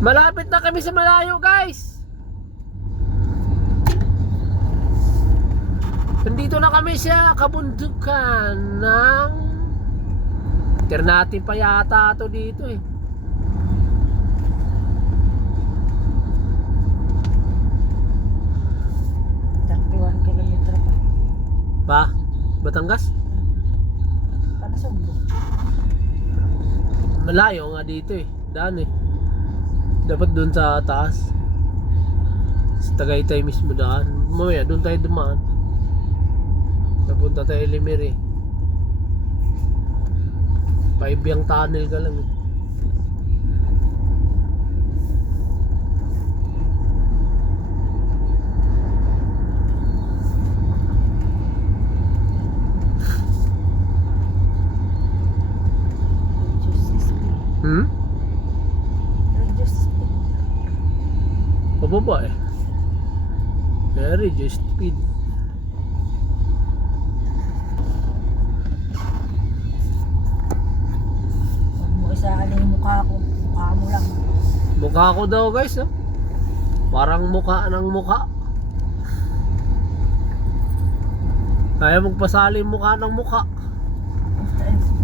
Malapit na kami sa malayo, guys. Nandito na kami sa kabundukan ng Ternate pa yata ito dito eh. Kilometer pa. Ba? Batangas? Panasugbo. Malayo nga dito eh. Daan eh. Dapat doon sa taas. Sa Tagaytay mismo daan. Mamaya doon tayo dumaan. Napunta tayo Elimir eh. Paibiyang tunnel ka lang eh. Hmm? Pababa eh. Kaya reduce speed. Huwag mo isaan yung mukha ko. Mukha mo lang. Mukha ko daw guys oh. Parang mukha ng mukha. Kaya magpasali yung mukha ng mukha.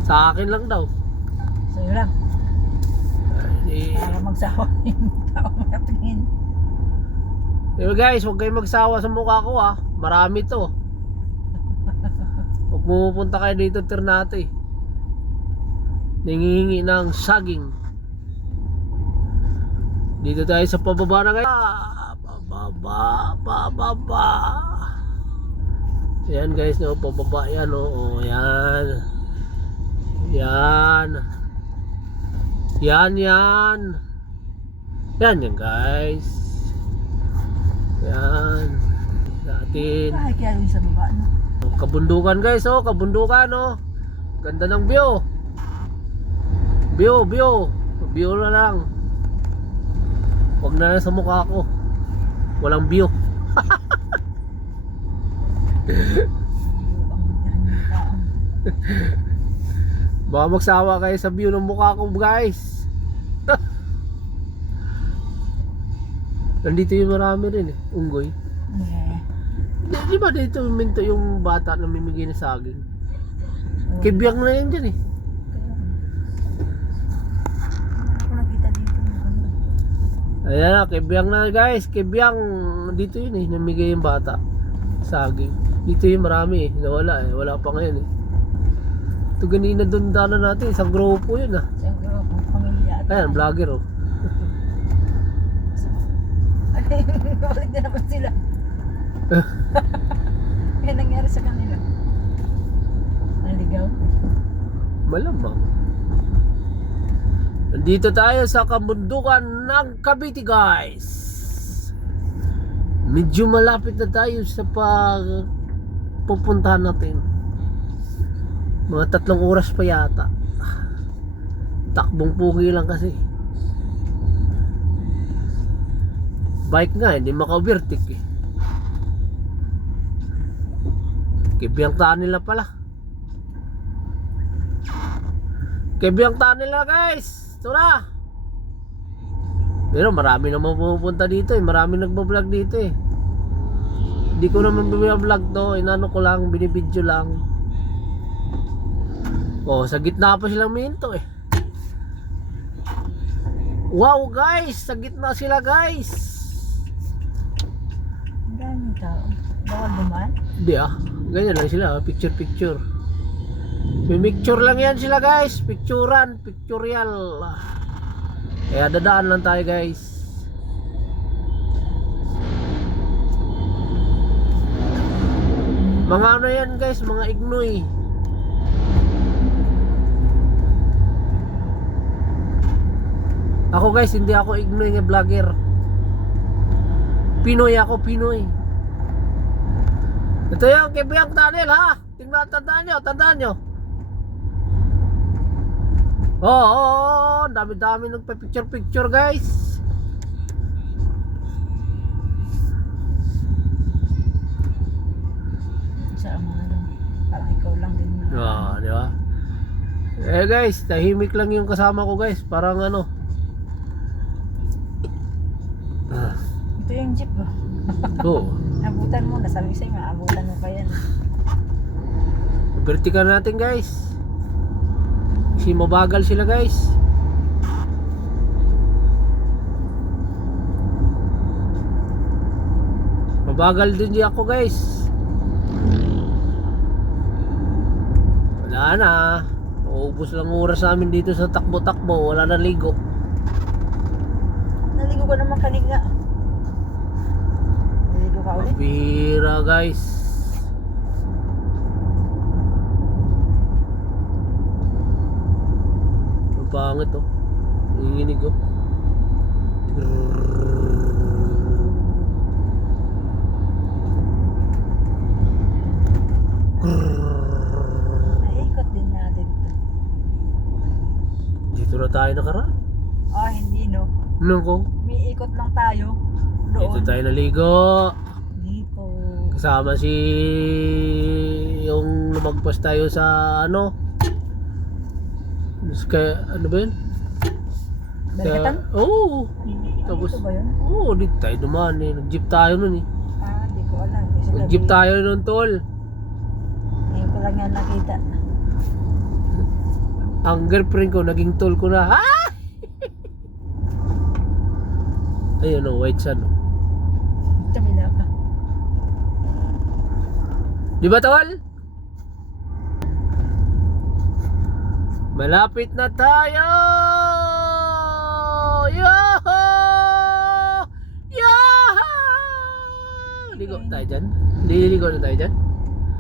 Sa akin lang daw. Sa'yo lang. Eh, Para magsawa yung tao makatingin. guys, huwag kayong magsawa sa mukha ko ah. Marami to. Huwag pupunta kayo dito Ternate. Nangihingi ng saging. Dito tayo sa pababa na guys. Pababa. Yan guys, no, pababa yan oh, yan. Yan. Yan guys. Yan. Natin. Ay, kaya yung sa baba, no? Kabundukan guys, oh, kabundukan oh. Ganda ng view. View na lang. Huwag na lang sa mukha ko. Walang view. Baka magsawa kayo sa view ng mukha ko guys. Nandito yung marami rin eh, unggoy. Di ba dito minto yung bata na mimigay na saging? Kibyang na yan dyan eh. Ako nakita dito. Ayan na, kibyang na guys. Kibyang, dito yun eh, namigay yung bata saging. Dito yung marami eh, nawala eh, wala pa ngayon eh. Ito ganina doon daanan natin, isang grupo yun ah. Sa grupo, pamilya. Ayan, vlogger oh. Balik na naman sila. Kaya nangyari sa kanila. Naligaw. Malamang. Nandito tayo sa kabundukan ng Cavite guys. Medyo malapit na tayo sa pupuntahan natin. Mga 3 oras pa yata. Takbong pugi lang kasi. Bike nga, hindi maka-overtake eh. Kibyang tunnel na pala. Kibyang tunnel na guys. Ito na. Pero marami naman pumupunta dito eh. Marami nagbablog dito eh. Hindi ko naman binablog to. Inano ko lang, binibidyo lang. Oh, sa gitna pa silang minto eh. Wow guys, sa gitna sila guys. Ang daming tao. Bawal duman? Hindi ah, ganyan lang sila, picture. May picture lang yan sila guys, pictorial. Kaya dadaan lang tayo guys. Mga ano yan guys, mga ignoy. Ako guys, hindi ako ignoy nga vlogger. Pinoy ako, Pinoy. Ito yung Kibyang Tunnel ha. Tingnan, tandaan nyo. Oo, dami-dami nagpa-picture guys. Sa mga lang. Parang ikaw lang din. Di ba? Eh guys, tahimik lang yung kasama ko guys. Parang ano, Ito yung jeep oh. Oo. Abutan mo, nasa misay nga, abutan mo pa yan. Vertical natin guys. Kasi mabagal sila guys. Mabagal din ako guys. Wala na. Uubos lang oras namin dito sa takbo-takbo. Wala na ligo. Naligo ka naman kanina. Naligo ka ulit? Pira guys. Ang pangit oh. Nanginginig oh. Naikot din natin to. Dito na tayo nakaraan. Ah, hindi no. Ano ko? May ikot lang tayo. Dito Doon. tayo naligo. Dito. Kasama si yung lumagpas tayo sa ano? Kaya ano ba yun? Darigatan? Oo. Tapos Dito ba yun? oo, dito tayo dumaan eh. Nag-jeep tayo nun eh. Ah, di ko alam. Kasi Nag-jeep gabi- tayo nun tol. Ngayon ko lang yan nakita. Ang girlfriend ko naging tol ko na. Ha? Ayun oh, white sun oh. Kabila ka. Di ba tol? Malapit na tayo! Yoho! Yoho! Ligo tayo dyan? Liligo na tayo dyan?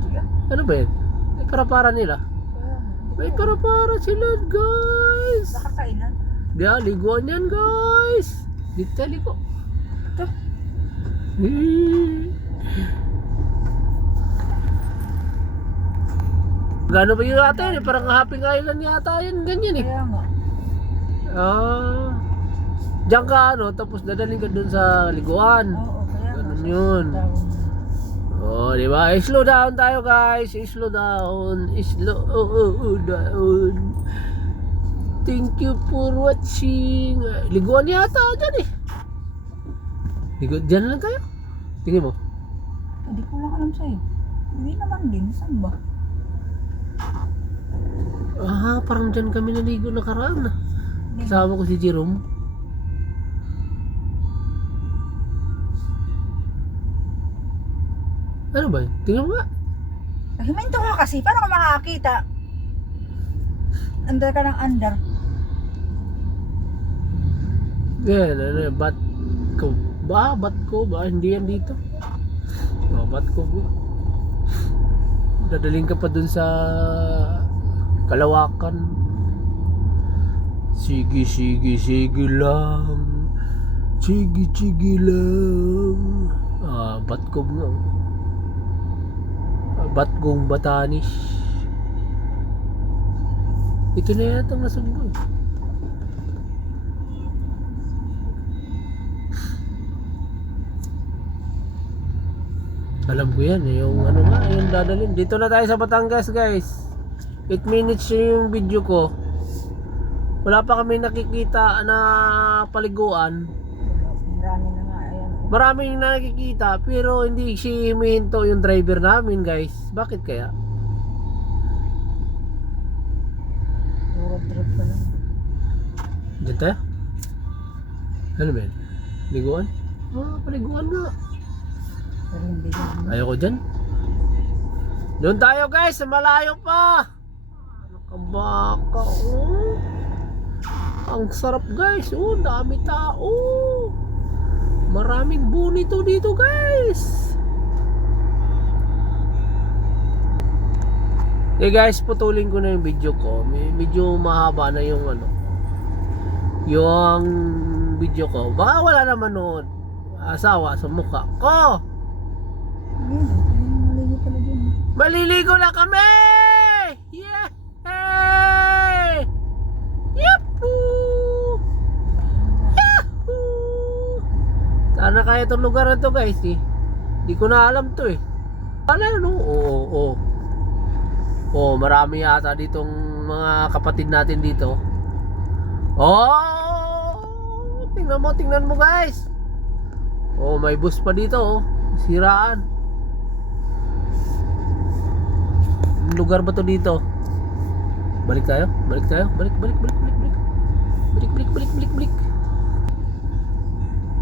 Tiga. Ano ba yun? May para-para nila. Kaya, May para-para sila guys! nakakainan. Diyan, liguan yan guys! Dito tayo ligo. Ito. Gano ba yun ata yun? Parang Happy Island yata yun. Ganyan eh. Kaya nga. Ah. Diyan ka ano, tapos dadaling ka dun sa liguan. Oo, kaya nga. Ganun yun. Oh, di ba? Slow down tayo guys. Slow down. Slow down. Thank you for watching. Liguan yata dyan eh. Ligo, dyan lang tayo. Tingin mo. Hindi ko lang alam sa'yo. Hindi naman din. Saan ba? Ah, parang dyan kami naligo nakaraan. Kasama ko si Jerome. Ano ba yun? Tingnan mo nga. Himinto ka kasi. Paano ka makakakita? Andar ka ng andar. Yan, ano yan, bat ko ba? Bat ko ba? Hindi yan dito. Oh, bat ko ba? Dadaling ka pa dun sa Kalawakan. Sige, sige, sige lang. Sige, sige lang. Ah, bat ko nga. Bat kong Batanis. Ito na yata ang nasugbo. Alam ko yan eh, yung ano nga, yung dadalhin. Dito na tayo sa Batangas guys. 8 minutes yung video ko. Wala pa kami nakikita na paliguan. Marami na nga. Ayan. Maraming nakikita pero hindi si humihinto yung driver namin guys. Bakit kaya? Road trip pa lang. Diyan tayo? Ano ba yun? Liguan? Ah, paliguan nga. Pero hindi naman. Ayoko dyan. Doon tayo guys, sa malayo pa. Ano ka baka? Oh. Ang sarap guys. Oh, dami tao. Maraming bonito dito guys. Eh guys, putulin ko na yung video ko. Medyo mahaba na yung ano. Yung video ko. Baka wala naman noon. Asawa sa mukha ko. Ayun, maligo pala dyan. Maliligo na kami! Yay! Yahoo! Yahoo! Sana kaya itong lugar na to guys eh. Di ko na alam to eh. Ano no? Oo. Oh, marami yata ditong mga kapatid natin dito. Oh! Tingnan mo guys. Oh, may bus pa dito oh. Siraan. Anong lugar ba to dito? Balik tayo? Balik. Balik.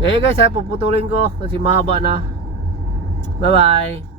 Eh guys, puputulin ko kasi mahaba na. Bye-bye.